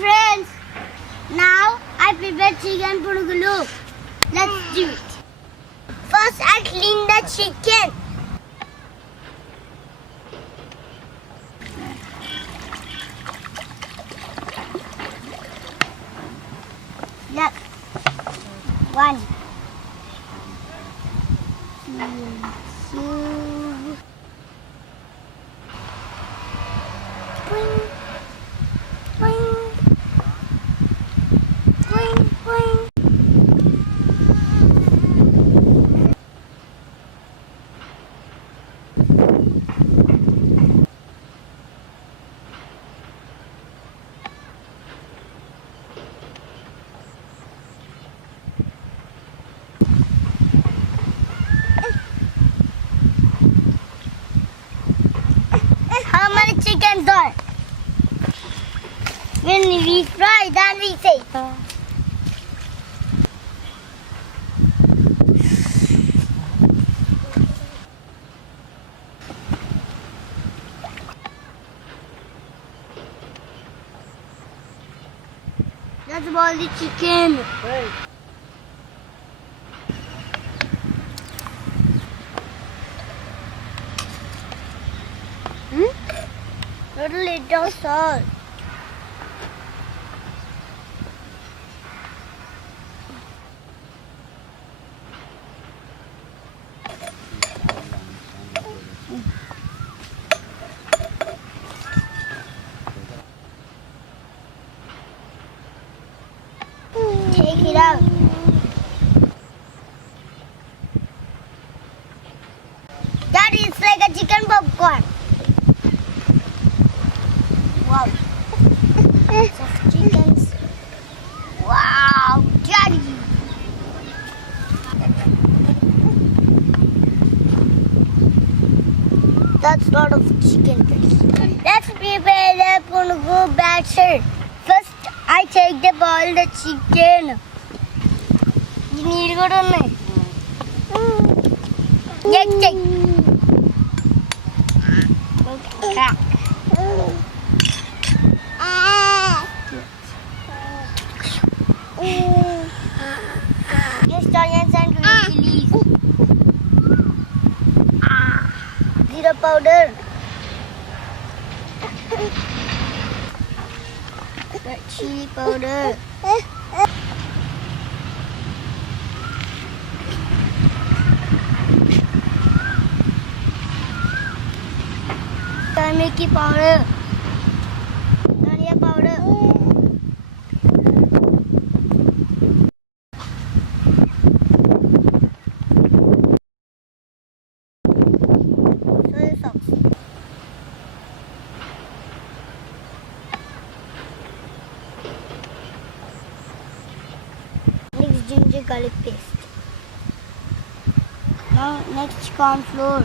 friends, now I prepare chicken punugulu. Let's do it. First I clean the chicken. Look, 1, 2, boing, boing, boing, boing. How many chickens are? When we fry, then we say. Let's boil the chicken. Little salt. Take it out. That is like a chicken popcorn. Wow. Soft chickens. Wow, Daddy. That's a lot of chicken. Let's prepare the punugulu batter. First, I take the boil the chicken. You need to go to me. Take. Okay, crack. Just onions and green chilies. Zero powder. Red chili powder. Turmeric powder. Dhania powder. Soy sauce. Next ginger garlic paste. Now next corn flour.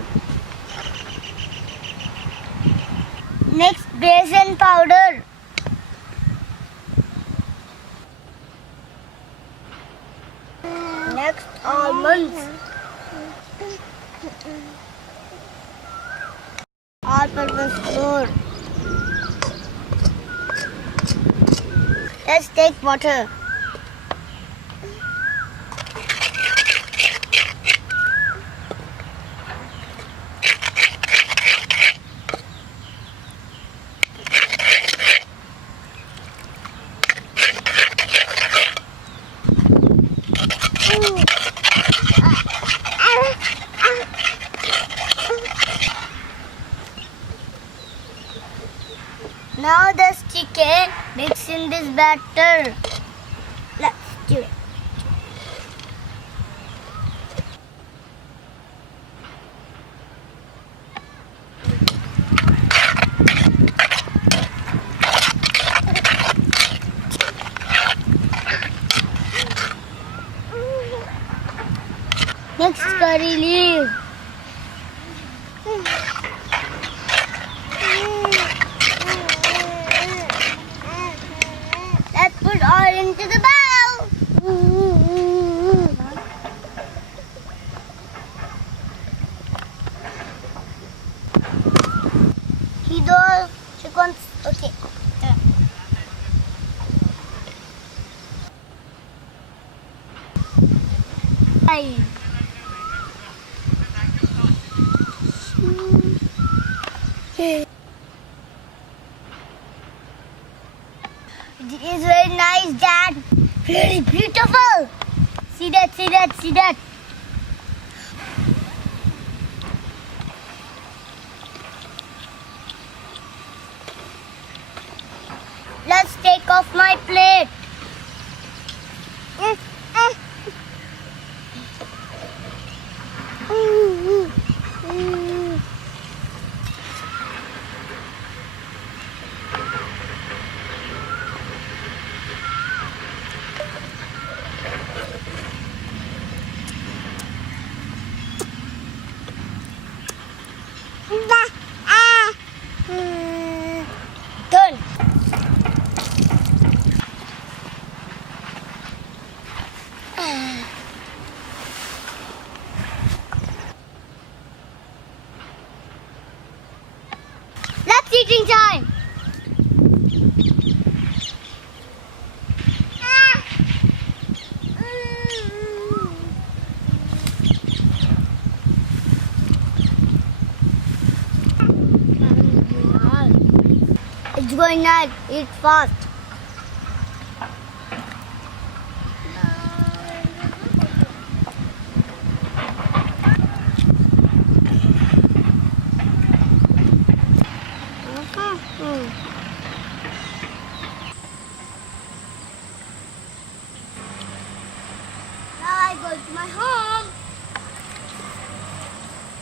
Next basil powder. Next almonds. All-purpose flour. Let's take water. Now this chicken mix in this batter. Let's do it. Next curry leaf. Let's put all into the bowl. Those chickens, okay. time. It is very nice, Dad. Really beautiful. See that, see that, see that. Let's take off my plate. Turn. Let's eating time. It's going on. Eat fast.